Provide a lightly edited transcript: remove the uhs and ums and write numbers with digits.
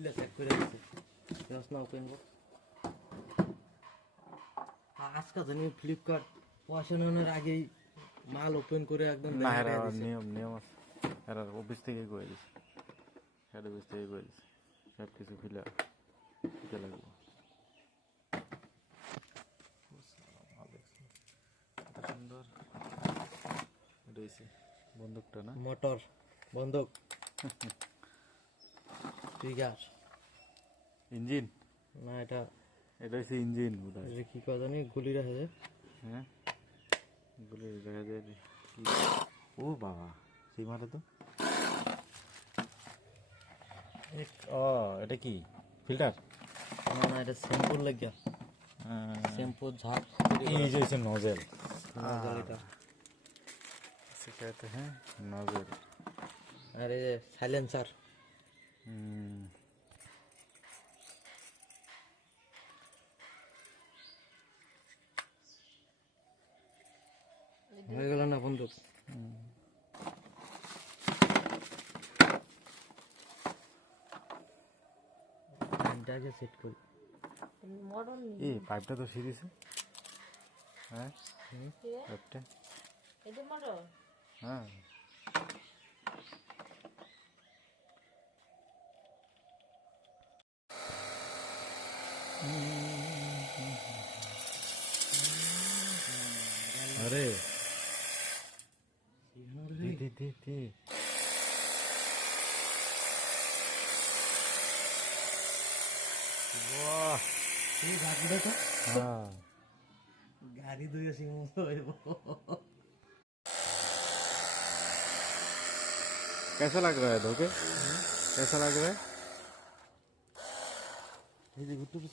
খুলে চেক করে দিচ্ছে না ওপেন বক্স আজকে জানি ফ্লিপকার্ট পয়সানোর আগেই মাল ওপেন করে একদম না এরা নিয়ম আছে এরা অফিস থেকে করে দিছে হেড অফিস থেকে করে দিছে সব কিছু খুলে দিতে লাগবে সুন্দর রয়েছে বন্দুকটা না মোটর বন্দুক ট্রিগার ইঞ্জিন না এটা হচ্ছে ইঞ্জিন বোধহয় এটা কি কথা জানি গুলি রাখা যায় হ্যাঁ গুলি দেখা যায় কি ও বাবা সেই মারে তো ও এটা কি ফিল্টার না না এটা শ্যাম্পুর লাগিয়া শ্যাম্পু ঝাড় এই যে হচ্ছে নজেল নজল এটা इसे कहते हैं नोजल আর এই যে সাইলেন্সার হয়ে গেল না বন্দুক এটাকে সেট করি এই পাইপটা তো সিরিছে হ্যাঁ পাইপটা এটা মোটর হ্যাঁ अरे दे वाह এই গাড়িটা তো हाँ গাড়ি দুইয়া সিমন্ত হইব कैसा लग रहा है धोखे कैसा लग रहा है এই যে গুট্টু